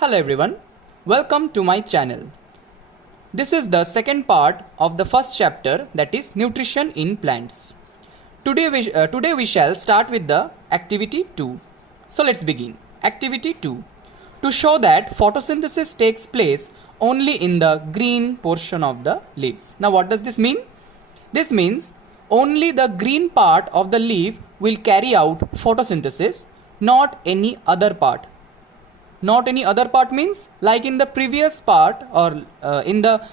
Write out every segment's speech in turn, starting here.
Hello everyone, welcome to my channel. This is the second part of the first chapter, that is nutrition in plants. Today we shall start with the activity 2. So let's begin. Activity 2. To show that photosynthesis takes place only in the green portion of the leaves. Now what does this mean? This means only the green part of the leaf will carry out photosynthesis, not any other part. Not any other part means, like in the previous part or in the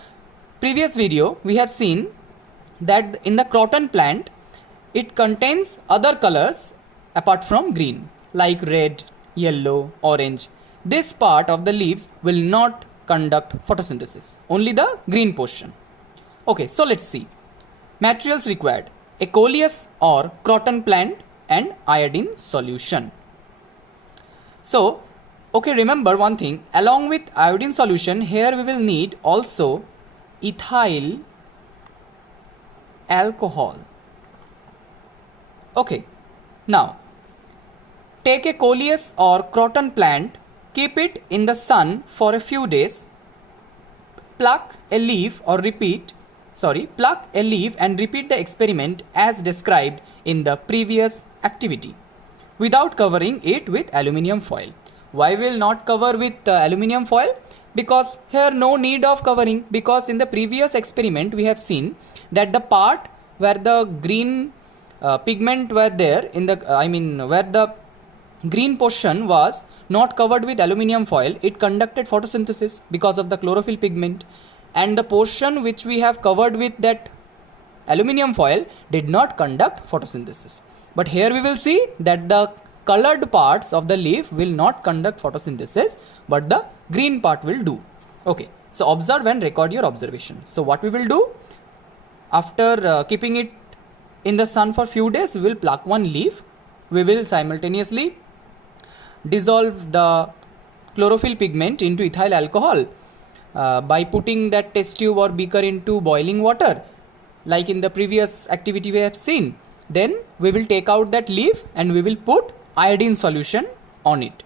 previous video we have seen that in the croton plant it contains other colors apart from green, like red, yellow, orange. This part of the leaves will not conduct photosynthesis, only the green portion. Okay, so let's see. Materials required: a coleus or croton plant and iodine solution. So okay, remember one thing, along with iodine solution, here we will need also ethyl alcohol. Okay, now take a coleus or croton plant, keep it in the sun for a few days, pluck a leaf and repeat the experiment as described in the previous activity without covering it with aluminium foil. Why will not cover with aluminium foil? Because here no need of covering, because in the previous experiment we have seen that the part where the green pigment were there in the where the green portion was not covered with aluminium foil, it conducted photosynthesis because of the chlorophyll pigment, and the portion which we have covered with that aluminium foil did not conduct photosynthesis. But here we will see that the colored parts of the leaf will not conduct photosynthesis, but the green part will do. Okay, so observe and record your observation. So what we will do, after keeping it in the sun for few days, we will pluck one leaf. We will simultaneously dissolve the chlorophyll pigment into ethyl alcohol by putting that test tube or beaker into boiling water, like in the previous activity we have seen. Then we will take out that leaf and we will put iodine solution on it.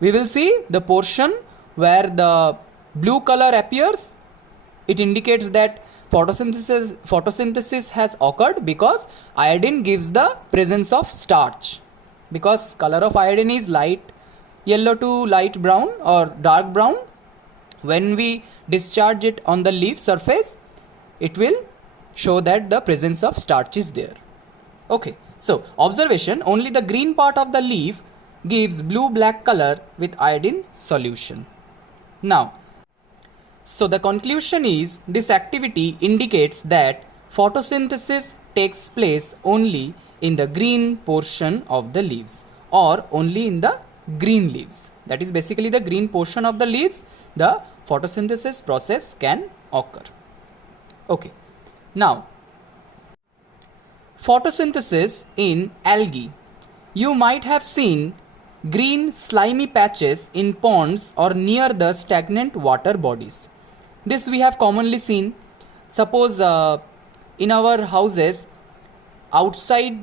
We will see the portion where the blue color appears. It indicates that photosynthesis has occurred because iodine gives the presence of starch. Because color of iodine is light yellow to light brown or dark brown, when we discharge it on the leaf surface, it will show that the presence of starch is there. Okay. So observation, only the green part of the leaf gives blue-black color with iodine solution. Now, so the conclusion is, this activity indicates that photosynthesis takes place only in the green portion of the leaves, or only in the green leaves. That is basically the green portion of the leaves, the photosynthesis process can occur. Okay. Now, photosynthesis in algae. You might have seen green slimy patches in ponds or near the stagnant water bodies. This we have commonly seen. Suppose in our houses, outside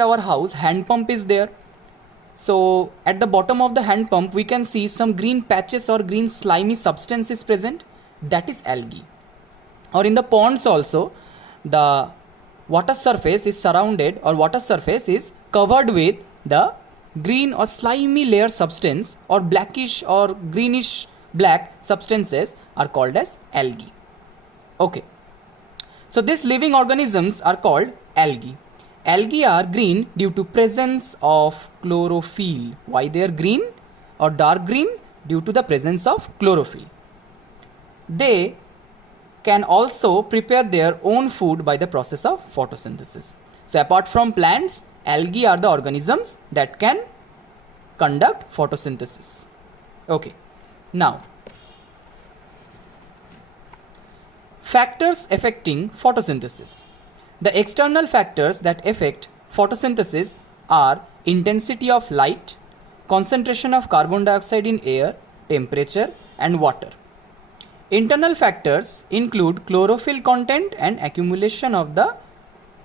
our house, hand pump is there. So at the bottom of the hand pump we can see some green patches or green slimy substance is present. That is algae. Or in the ponds also, the water surface is covered with the green or slimy layer substance, or blackish or greenish black substances are called as algae. Okay. So these living organisms are called algae. Algae are green due to presence of chlorophyll. Why they are green or dark green? Due to the presence of chlorophyll. They can also prepare their own food by the process of photosynthesis. So apart from plants, algae are the organisms that can conduct photosynthesis. Okay. Now, factors affecting photosynthesis. The external factors that affect photosynthesis are intensity of light, concentration of carbon dioxide in air, temperature, and water. Internal factors include chlorophyll content and accumulation of the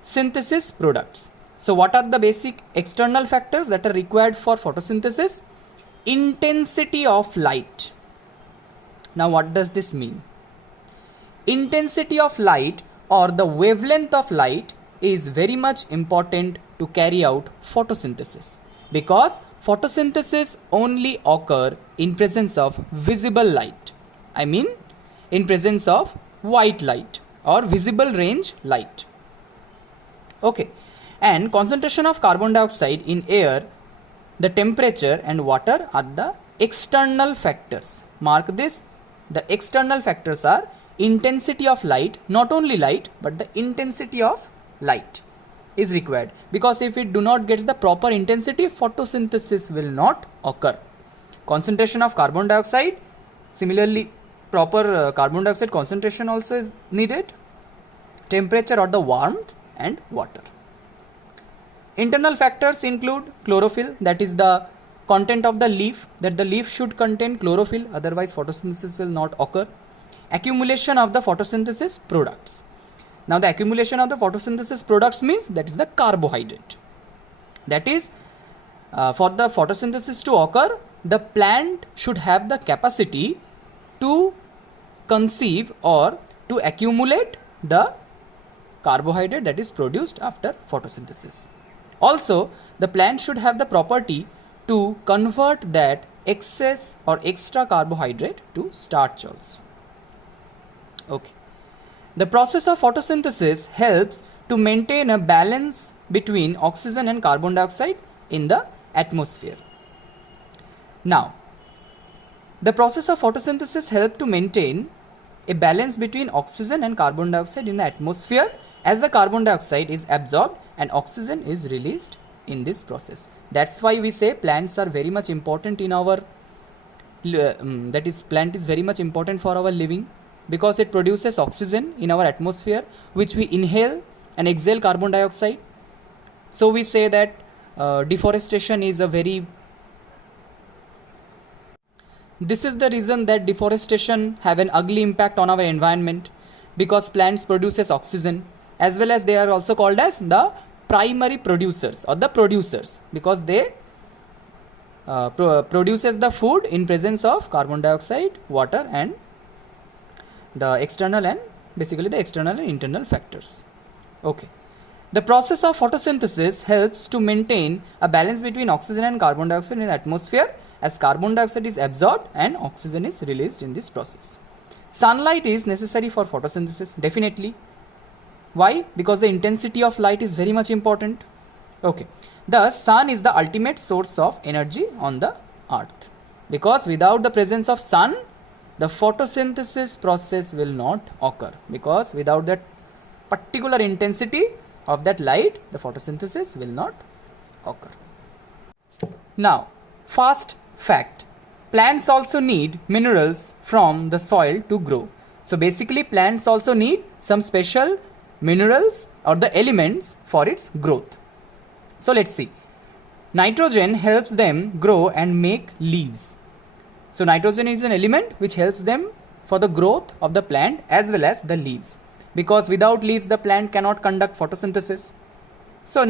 synthesis products. So what are the basic external factors that are required for photosynthesis? intensity of light. Now what does this mean? Intensity of light or the wavelength of light is very much important to carry out photosynthesis, because photosynthesis only occur in presence of visible light. I mean in presence of white light or visible range light. Okay, and concentration of carbon dioxide in air, the temperature and water are the external factors. Mark this, the external factors are intensity of light, not only light but the intensity of light is required, because if it do not get the proper intensity, photosynthesis will not occur. Concentration of carbon dioxide, similarly proper carbon dioxide concentration also is needed, temperature or the warmth and water. Internal factors include chlorophyll, that is the content of the leaf, that the leaf should contain chlorophyll, otherwise photosynthesis will not occur. Accumulation of the photosynthesis products. Now the accumulation of the photosynthesis products means that is the carbohydrate. That is, for the photosynthesis to occur, the plant should have the capacity to conceive or to accumulate the carbohydrate that is produced after photosynthesis. Also, the plant should have the property to convert that excess or extra carbohydrate to starch also. Okay. The process of photosynthesis helps to maintain a balance between oxygen and carbon dioxide in the atmosphere. Now, the process of photosynthesis helps to maintain a balance between oxygen and carbon dioxide in the atmosphere, as the carbon dioxide is absorbed and oxygen is released in this process. That's why we say plants are very much important in our, that is, plant is very much important for our living, because it produces oxygen in our atmosphere which we inhale and exhale carbon dioxide. So we say that deforestation is a very, this is the reason that deforestation have an ugly impact on our environment, because plants produces oxygen, as well as they are also called as the primary producers or the producers, because they produces the food in presence of carbon dioxide, water and the external and basically the external and internal factors. Okay. The process of photosynthesis helps to maintain a balance between oxygen and carbon dioxide in the atmosphere, as carbon dioxide is absorbed and oxygen is released in this process. Sunlight is necessary for photosynthesis, definitely. Why? Because the intensity of light is very much important. Okay. The sun is the ultimate source of energy on the earth, because without the presence of sun, the photosynthesis process will not occur, because without that particular intensity of that light, the photosynthesis will not occur. Now, fast fact, plants also need minerals from the soil to grow. So basically plants also need some special minerals or the elements for its growth. So let's see. Nitrogen helps them grow and make leaves. So nitrogen is an element which helps them for the growth of the plant as well as the leaves, because without leaves the plant cannot conduct photosynthesis. So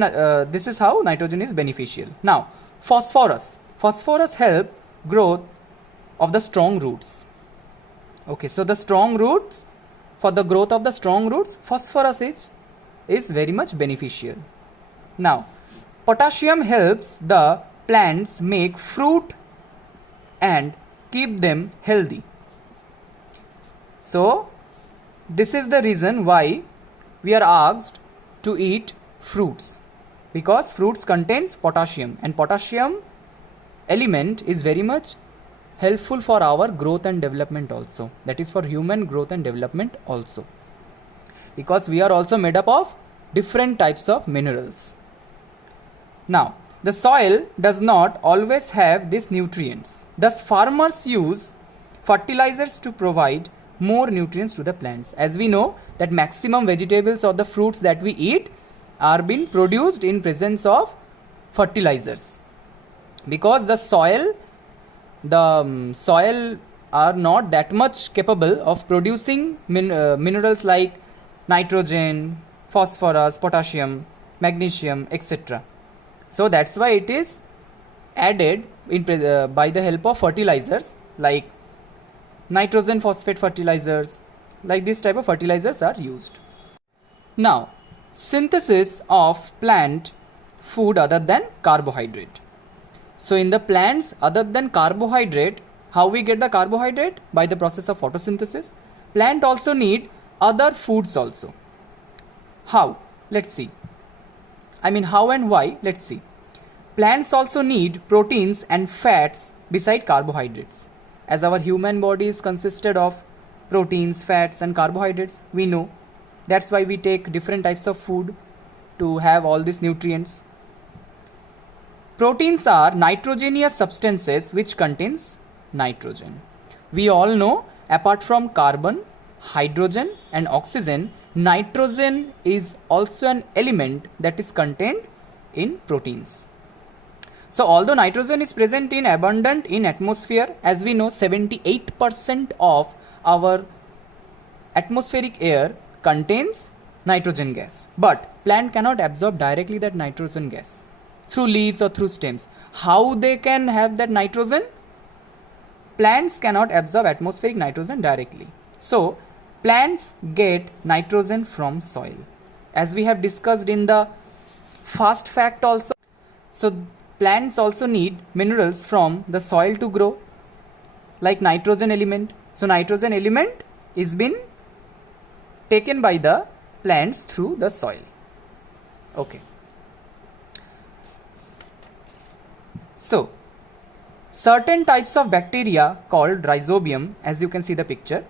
this is how nitrogen is beneficial. Now phosphorus. Phosphorus help growth of the strong roots. Okay, so the strong roots, for the growth of the strong roots, phosphorus is very much beneficial. Now potassium helps the plants make fruit and keep them healthy. So this is the reason why we are asked to eat fruits, because fruits contains potassium, and potassium element is very much helpful for our growth and development also, that is for human growth and development also, because we are also made up of different types of minerals. Now the soil does not always have these nutrients. Thus, farmers use fertilizers to provide more nutrients to the plants. As we know that maximum vegetables or the fruits that we eat are being produced in presence of fertilizers, because the soil are not that much capable of producing minerals like nitrogen, phosphorus, potassium, magnesium, etc. So that's why it is added by the help of fertilizers like nitrogen phosphate fertilizers. Like this type of fertilizers are used. Now, synthesis of plant food other than carbohydrate. So in the plants other than carbohydrate, how we get the carbohydrate? By the process of photosynthesis. Plant also need other foods also. How? Let's see. I mean, how and why? Let's see. Plants also need proteins and fats beside carbohydrates. As our human body is consisted of proteins, fats and carbohydrates, we know. That's why we take different types of food to have all these nutrients. Proteins are nitrogenous substances which contains nitrogen. We all know, apart from carbon, hydrogen and oxygen, nitrogen is also an element that is contained in proteins. So although nitrogen is present in abundant in atmosphere, as we know 78% of our atmospheric air contains nitrogen gas, but plant cannot absorb directly that nitrogen gas through leaves or through stems. How they can have that nitrogen? Plants cannot absorb atmospheric nitrogen directly. So plants get nitrogen from soil, as we have discussed in the first fact also. So plants also need minerals from the soil to grow, like nitrogen element. So nitrogen element is been taken by the plants through the soil. Okay. So certain types of bacteria called rhizobium, as you can see the picture,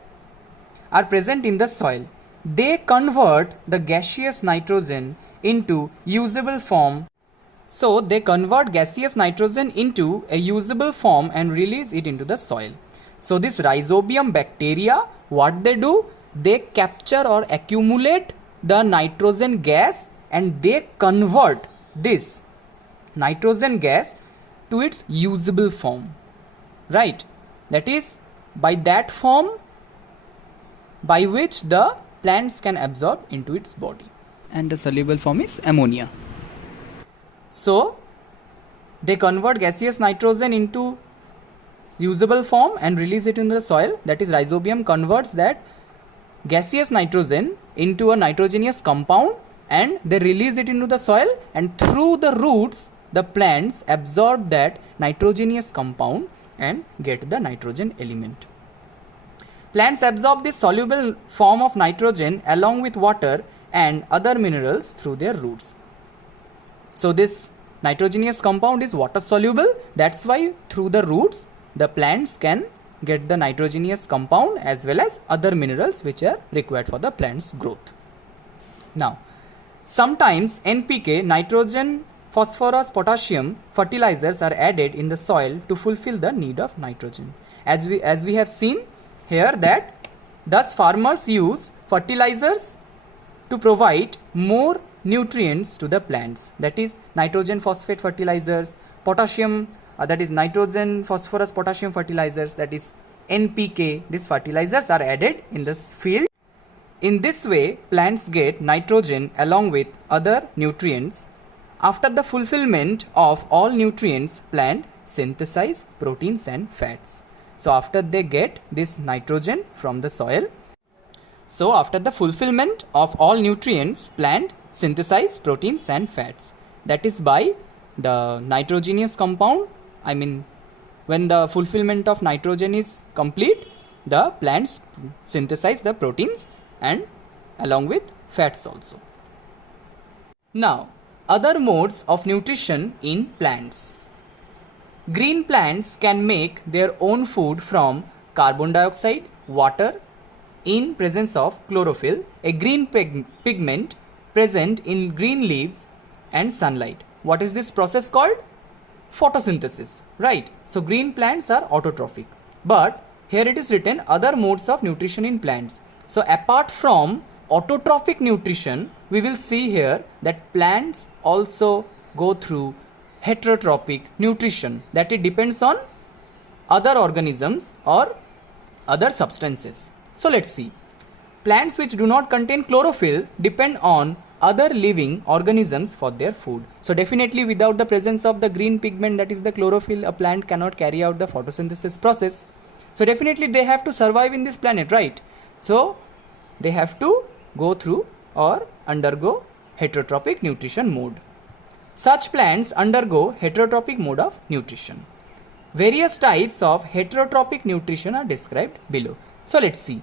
are present in the soil. They convert the gaseous nitrogen into usable form. So they convert gaseous nitrogen into a usable form and release it into the soil. So this rhizobium bacteria, what they do? They capture or accumulate the nitrogen gas and they convert this nitrogen gas to its usable form, right? That is by that form by which the plants can absorb into its body, and the soluble form is ammonia. So they convert gaseous nitrogen into usable form and release it in the soil. That is, rhizobium converts that gaseous nitrogen into a nitrogenous compound and they release it into the soil, and through the roots the plants absorb that nitrogenous compound and get the nitrogen element. Plants absorb this soluble form of nitrogen along with water and other minerals through their roots. So this nitrogenous compound is water soluble. That's why through the roots the plants can get the nitrogenous compound as well as other minerals which are required for the plant's growth. Now, sometimes NPK, nitrogen, phosphorus, potassium fertilizers are added in the soil to fulfill the need of nitrogen. As we have seen here that thus farmers use fertilizers to provide more nutrients to the plants. That is nitrogen phosphate fertilizers, potassium, that is nitrogen, phosphorus, potassium fertilizers, that is NPK. These fertilizers are added in this field. In this way, plants get nitrogen along with other nutrients. After the fulfillment of all nutrients, plant synthesize proteins and fats. So after they get this nitrogen from the soil, so after the fulfillment of all nutrients, plant synthesize proteins and fats. That is by the nitrogenous compound. I mean, when the fulfillment of nitrogen is complete, the plants synthesize the proteins and along with fats also. Now, other modes of nutrition in plants. Green plants can make their own food from carbon dioxide, water, in presence of chlorophyll, a green pigment present in green leaves, and sunlight. What is this process called? Photosynthesis, right? So green plants are autotrophic, but here it is written other modes of nutrition in plants. So apart from autotrophic nutrition, we will see here that plants also go through heterotrophic nutrition, that it depends on other organisms or other substances. So let's see. Plants which do not contain chlorophyll depend on other living organisms for their food. So definitely without the presence of the green pigment, that is the chlorophyll, a plant cannot carry out the photosynthesis process. So definitely they have to survive in this planet, right? So they have to go through or undergo heterotrophic nutrition mode. Such plants undergo heterotrophic mode of nutrition. Various types of heterotrophic nutrition are described below. So let's see.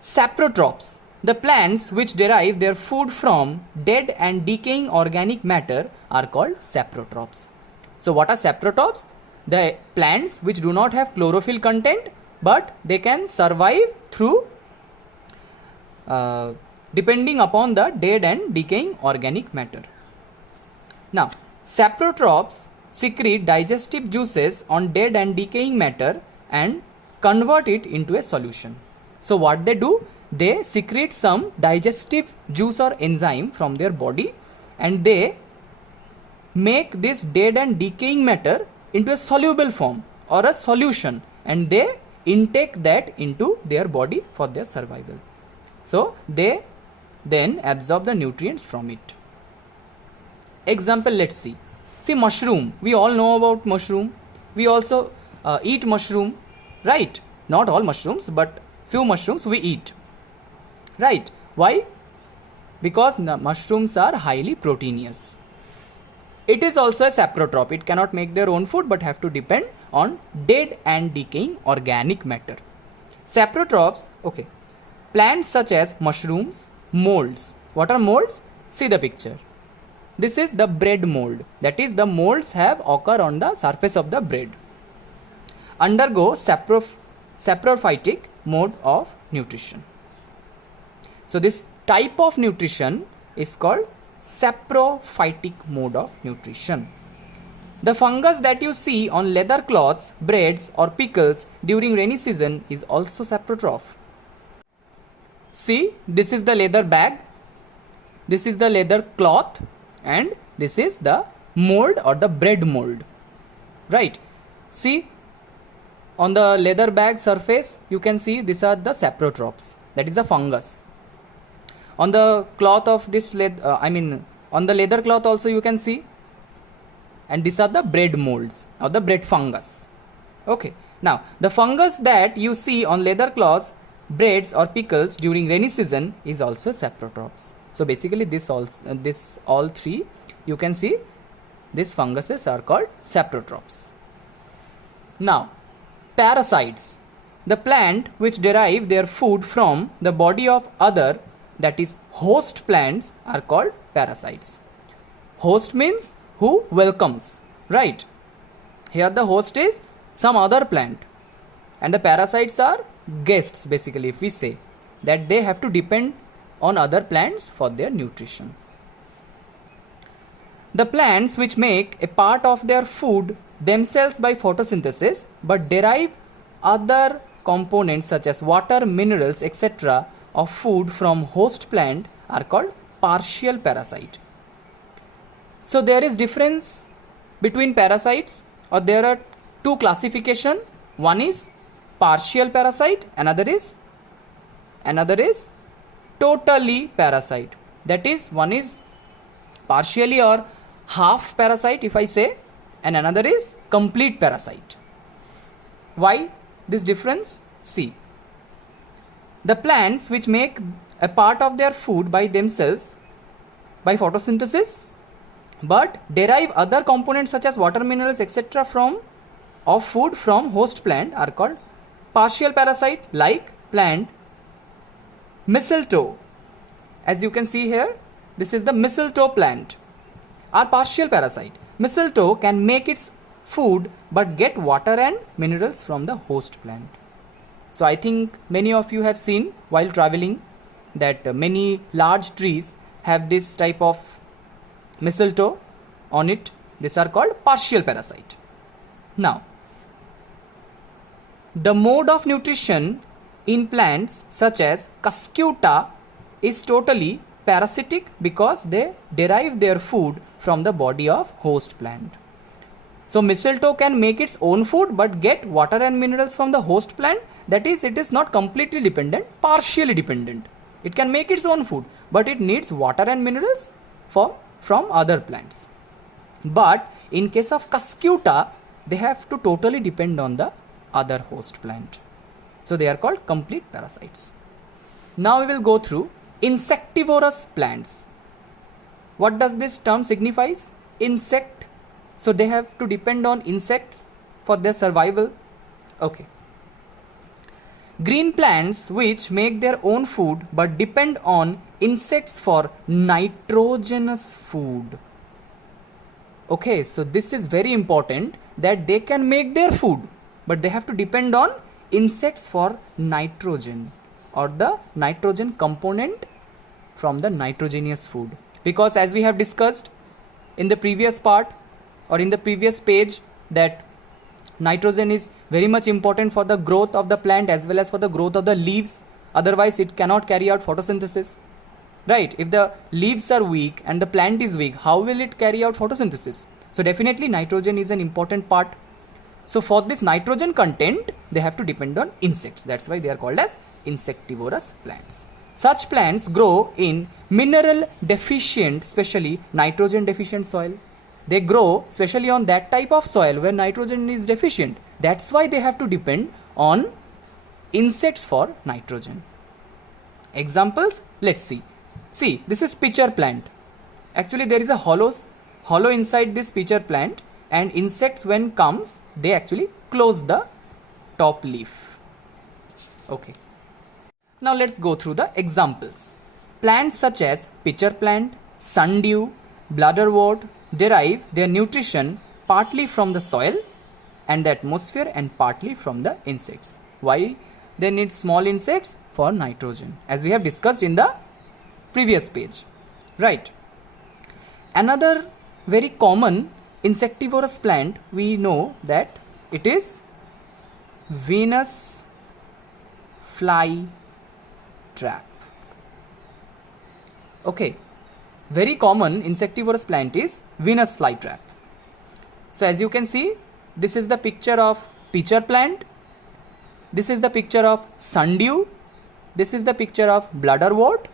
Saprotrophs. The plants which derive their food from dead and decaying organic matter are called saprotrophs. So what are saprotrophs? The plants which do not have chlorophyll content, but they can survive through depending upon the dead and decaying organic matter. Now, saprotrophs secrete digestive juices on dead and decaying matter and convert it into a solution. So what they do? They secrete some digestive juice or enzyme from their body, and they make this dead and decaying matter into a soluble form or a solution, and they intake that into their body for their survival. So they then absorb the nutrients from it. Example, let's see. See, mushroom. We all know about mushroom. We also eat mushroom, right? Not all mushrooms, but few mushrooms we eat, right? Why? Because the mushrooms are highly proteinous. It is also a saprotroph. It cannot make their own food but have to depend on dead and decaying organic matter. Saprotrophs, okay. Plants such as mushrooms, molds. What are molds? See the picture. This is the bread mold. That is, the molds have occur on the surface of the bread. Undergo saprophytic mode of nutrition. So this type of nutrition is called saprophytic mode of nutrition. The fungus that you see on leather cloths, breads or pickles during rainy season is also saprotroph. See, this is the leather bag, this is the leather cloth, and this is the mold or the bread mold, right? See, on the leather bag surface you can see these are the saprotrophs, that is the fungus. On the cloth of this on the leather cloth also you can see, and these are the bread molds or the bread fungus. Okay, now the fungus that you see on leather cloths, breads or pickles during rainy season is also saprotrophs. So basically this all three you can see, these funguses are called saprotrophs. Now, parasites. The plant which derive their food from the body of other, that is host plants, are called parasites. Host means who welcomes, right? Here the host is some other plant, and the parasites are guests. Basically, if we say that they have to depend on other plants for their nutrition. The plants which make a part of their food themselves by photosynthesis but derive other components such as water, minerals, etc. of food from host plant are called partial parasite. So there is difference between parasites, or there are two classification. One is partial parasite, another is totally parasite. That is, one is partially or half parasite if I say, and another is complete parasite. Why this difference? See, the plants which make a part of their food by themselves by photosynthesis but derive other components such as water, minerals, etc. of food from host plant are called partial parasite, like plant mistletoe. As you can see here, this is the mistletoe plant, are partial parasite. Mistletoe can make its food but get water and minerals from the host plant. So I think many of you have seen while traveling that many large trees have this type of mistletoe on it. These are called partial parasite. Now, the mode of nutrition in plants such as cuscuta is totally parasitic because they derive their food from the body of host plant. So mistletoe can make its own food but get water and minerals from the host plant. That is, it is not completely dependent, partially dependent. It can make its own food, but it needs water and minerals from other plants. But in case of Cuscuta, they have to totally depend on the other host plant. So they are called complete parasites. Now we will go through insectivorous plants. What does this term signifies? Insect. So they have to depend on insects for their survival. Okay. Green plants which make their own food but depend on insects for nitrogenous food. Okay, so this is very important, that they can make their food, but they have to depend on insects for nitrogen, or the nitrogen component from the nitrogenous food. Because as we have discussed in the previous part or in the previous page, that nitrogen is very much important for the growth of the plant as well as for the growth of the leaves. Otherwise it cannot carry out photosynthesis. Right? If the leaves are weak and the plant is weak, how will it carry out photosynthesis? So definitely nitrogen is an important part. So for this nitrogen content, they have to depend on insects. That's why they are called as insectivorous plants. Such plants grow in mineral deficient, especially nitrogen deficient soil. They grow especially on that type of soil where nitrogen is deficient. That's why they have to depend on insects for nitrogen. Examples, let's see. See, this is pitcher plant. Actually there is a hollow inside this pitcher plant, and insects when comes, they actually close the top leaf. Okay. Now let's go through the examples. Plants such as pitcher plant, sundew, bladderwort derive their nutrition partly from the soil and the atmosphere and partly from the insects. Why they need small insects? For nitrogen, as we have discussed in the previous page. Right. Another very common insectivorous plant, we know that it is Venus fly trap. Okay, very common insectivorous plant is Venus flytrap. So as you can see, this is the picture of pitcher plant, this is the picture of sundew, this is the picture of bladderwort,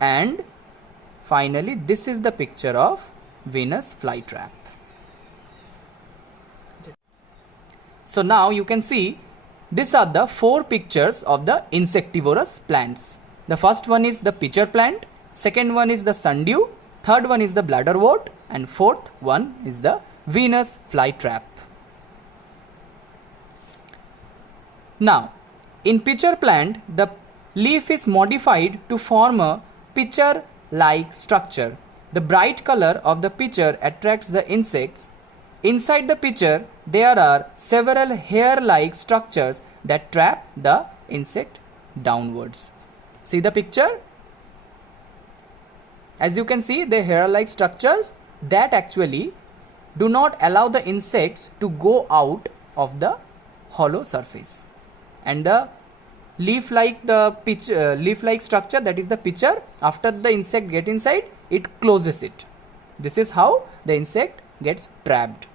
and finally this is the picture of Venus flytrap. So now you can see these are the 4 pictures of the insectivorous plants. The first one is the pitcher plant, second one is the sundew, third one is the bladderwort, and fourth one is the Venus flytrap. Now, in pitcher plant, the leaf is modified to form a pitcher-like structure. The bright color of the pitcher attracts the insects. Inside the pitcher, there are several hair-like structures that trap the insect downwards. See the picture? As you can see, the hair-like structures that actually do not allow the insects to go out of the hollow surface. And the leaf-like structure, that is the pitcher, after the insect get inside, it closes it. This is how the insect gets trapped.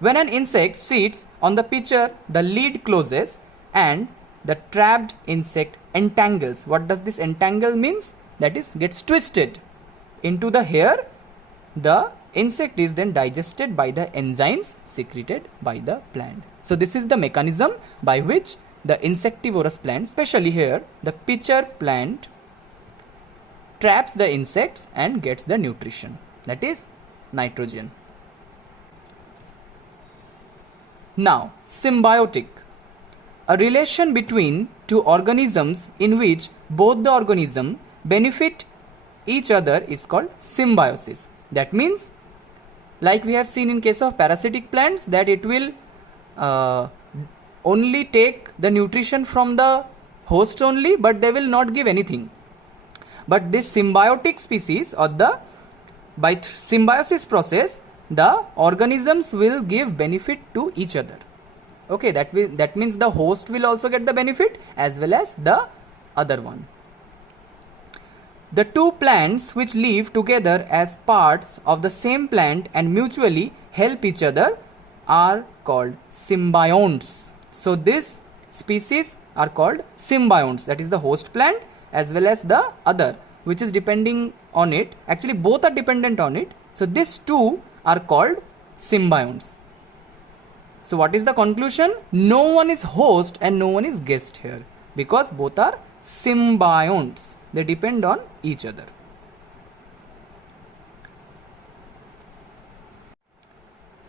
When an insect sits on the pitcher, the lid closes and the trapped insect entangles. What does this entangle means? That is, gets twisted into the hair. The insect is then digested by the enzymes secreted by the plant. So this is the mechanism by which the insectivorous plant, especially here the pitcher plant, traps the insects and gets the nutrition, that is nitrogen. Now, symbiotic, a relation between two organisms in which both the organism benefit each other is called symbiosis. That means, like we have seen in case of parasitic plants, that it will only take the nutrition from the host only, but they will not give anything. But this symbiotic species, or by symbiosis process, the organisms will give benefit to each other. Okay, that means the host will also get the benefit as well as the other one. The two plants which live together as parts of the same plant and mutually help each other are called symbionts. So this species are called symbionts, that is the host plant as well as the other which is depending on it. Actually both are dependent on it. So these two are called symbionts. So what is the conclusion? No one is host and no one is guest here, because both are symbionts. They depend on each other.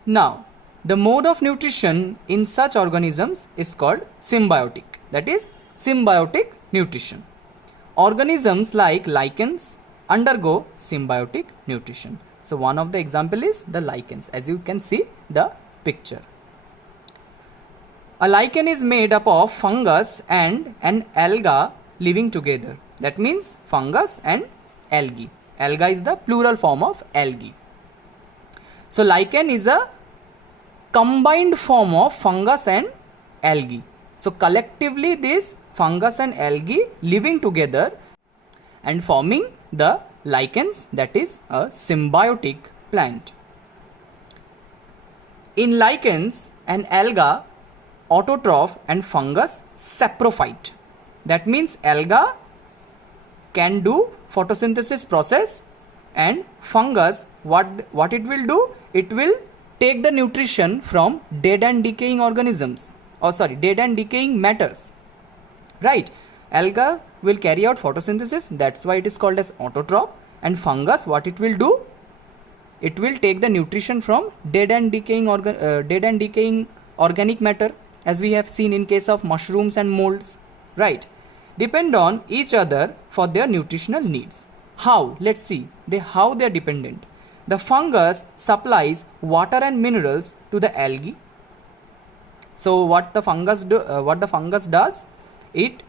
Now, the mode of nutrition in such organisms is called symbiotic. That is symbiotic nutrition. Organisms like lichens undergo symbiotic nutrition. So one of the example is the lichens, as you can see the picture. A lichen is made up of fungus and an alga living together. That means fungus and algae. Alga is the plural form of algae. So lichen is a combined form of fungus and algae. So collectively this fungus and algae living together and forming the lichens, that is a symbiotic plant. In lichens, an alga autotroph and fungus saprophyte. That means alga can do photosynthesis process, and fungus what it will do? It will take the nutrition from dead and decaying organisms, dead and decaying matters, right? Alga will carry out photosynthesis, that's why it is called as autotroph. And fungus, what it will do? It will take the nutrition from dead and decaying organic matter, as we have seen in case of mushrooms and molds, right? Depend on each other for their nutritional needs. How? Let's see how they are dependent. The fungus supplies water and minerals to the algae. So what the fungus does? It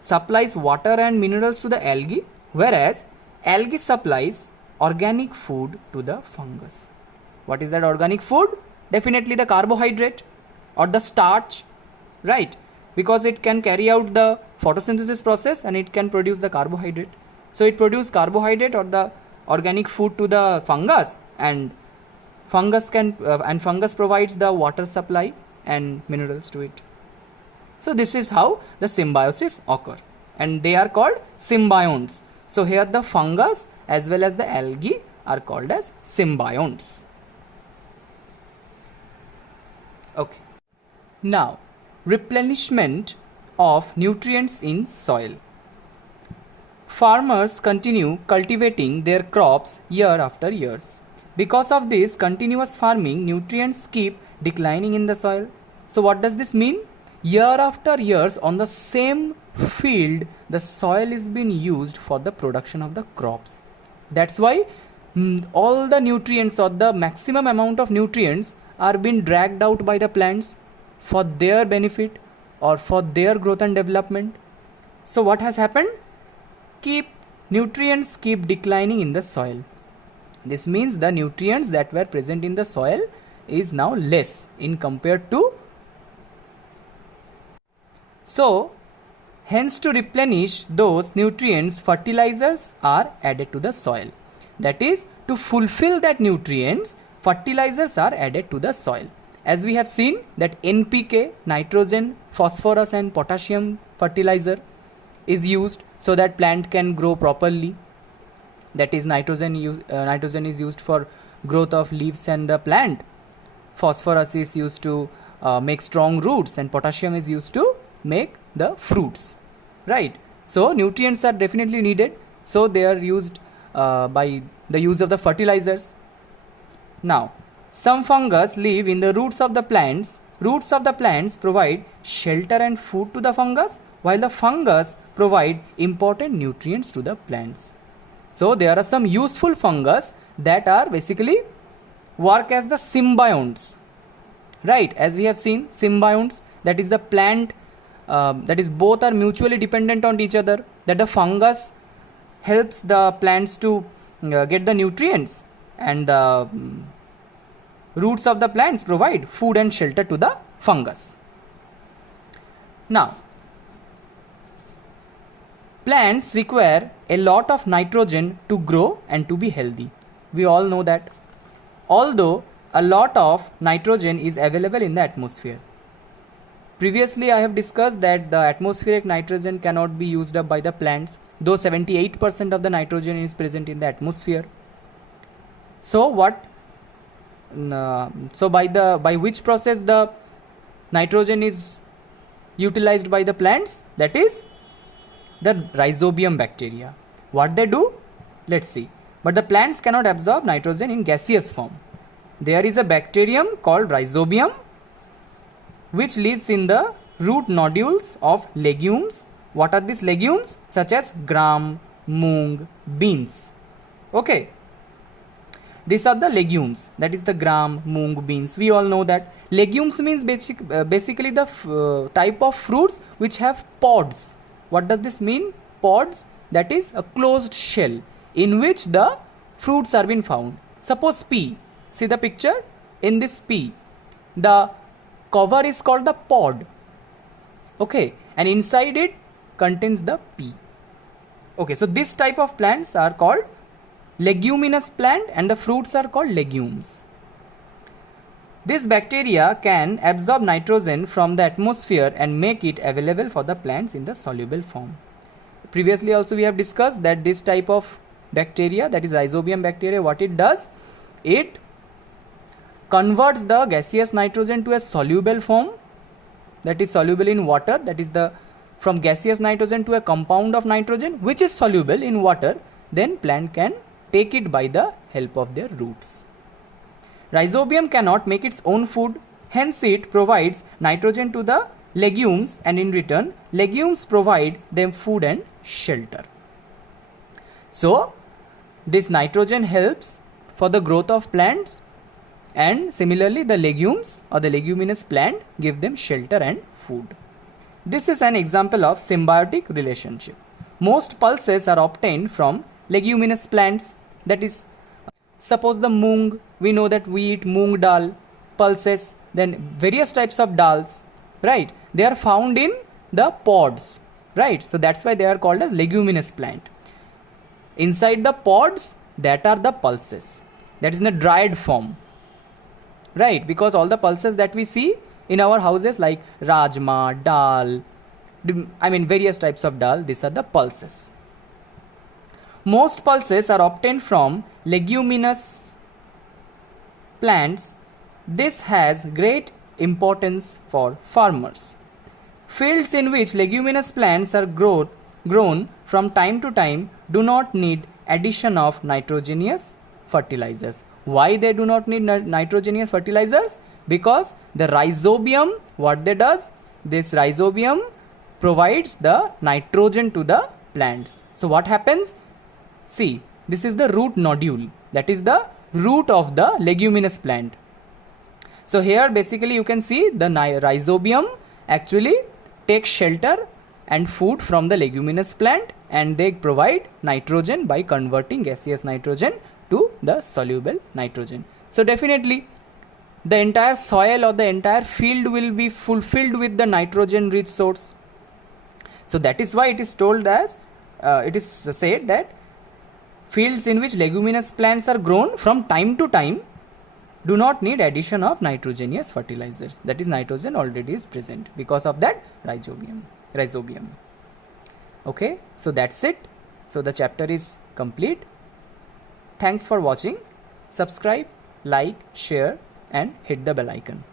supplies water and minerals to the algae, whereas algae supplies organic food to the fungus. What is that organic food? Definitely the carbohydrate or the starch, right? Because it can carry out the photosynthesis process and it can produce the carbohydrate. So it produces carbohydrate or the organic food to the fungus, and fungus provides the water supply and minerals to it. So this is how the symbiosis occur, and they are called symbionts. So here the fungus as well as the algae are called as symbionts. Okay. Now, replenishment of nutrients in soil. Farmers continue cultivating their crops year after years. Because of this continuous farming, nutrients keep declining in the soil. So what does this mean? Year after years on the same field, the soil is being used for the production of the crops. That's why all the nutrients or the maximum amount of nutrients are being dragged out by the plants for their benefit or for their growth and development. So what has happened? Nutrients keep declining in the soil. This means the nutrients that were present in the soil is now less in compared to. So hence, to replenish those nutrients, fertilizers are added to the soil. That is, to fulfill that nutrients, fertilizers are added to the soil. As we have seen that NPK, nitrogen, phosphorus and potassium fertilizer is used so that plant can grow properly. That is, nitrogen is used for growth of leaves and the plant. Phosphorus is used to make strong roots, and potassium is used to make the fruits, right? So nutrients are definitely needed, so they are used by the use of the fertilizers. Now, some fungus live in the roots of the plants. Roots of the plants provide shelter and food to the fungus, while the fungus provide important nutrients to the plants. So there are some useful fungus that are basically work as the symbionts, right? As we have seen, symbionts, that is the plant, that is both are mutually dependent on each other, that the fungus helps the plants to get the nutrients, and the roots of the plants provide food and shelter to the fungus. Now, plants require a lot of nitrogen to grow and to be healthy. We all know that. Although a lot of nitrogen is available in the atmosphere, Previously I have discussed that the atmospheric nitrogen cannot be used up by the plants, though 78% of the nitrogen is present in the atmosphere. So by which process the nitrogen is utilized by the plants? That is the rhizobium bacteria. What they do? Let's see. But the plants cannot absorb nitrogen in gaseous form. There is a bacterium called rhizobium which lives in the root nodules of legumes. What are these legumes? Such as gram, moong, beans. Okay. These are the legumes, that is the gram, moong, beans. We all know that legumes means basically the type of fruits which have pods. What does this mean? Pods, that is a closed shell in which the fruits are being found. Suppose pea. See the picture? In this pea, the cover is called the pod. Okay, and inside it contains the pea. Okay, so this type of plants are called leguminous plant and the fruits are called legumes. This bacteria can absorb nitrogen from the atmosphere and make it available for the plants in the soluble form. Previously also we have discussed that this type of bacteria, that is rhizobium bacteria, what it does, it converts the gaseous nitrogen to a soluble form, that is soluble in water, that is the from gaseous nitrogen to a compound of nitrogen which is soluble in water, then plant can take it by the help of their roots. Rhizobium cannot make its own food, hence it provides nitrogen to the legumes and in return legumes provide them food and shelter. So this nitrogen helps for the growth of plants, and similarly the legumes or the leguminous plant give them shelter and food. This is an example of symbiotic relationship. Most pulses are obtained from leguminous plants, that is, suppose the moong, we know that we eat moong dal, pulses, then various types of dals, right? They are found in the pods, right? So that's why they are called as leguminous plant. Inside the pods, that are the pulses, that is in a dried form, right? Because all the pulses that we see in our houses like rajma, dal, various types of dal, these are the pulses. Most pulses are obtained from leguminous plants. This has great importance for farmers. Fields in which leguminous plants are grown from time to time do not need addition of nitrogenous fertilizers. Why they do not need nitrogenous fertilizers? Because the rhizobium, what they does? This rhizobium provides the nitrogen to the plants. So what happens? See, this is the root nodule, that is the root of the leguminous plant. So here basically you can see the rhizobium actually takes shelter and food from the leguminous plant, and they provide nitrogen by converting gaseous nitrogen to the soluble nitrogen. So definitely the entire soil or the entire field will be fulfilled with the nitrogen rich source. So that is why it is told as it is said that fields in which leguminous plants are grown from time to time do not need addition of nitrogenous fertilizers, that is nitrogen already is present because of that rhizobium. Okay, so that's it. So the chapter is complete. Thanks for watching. Subscribe, like, share and hit the bell icon.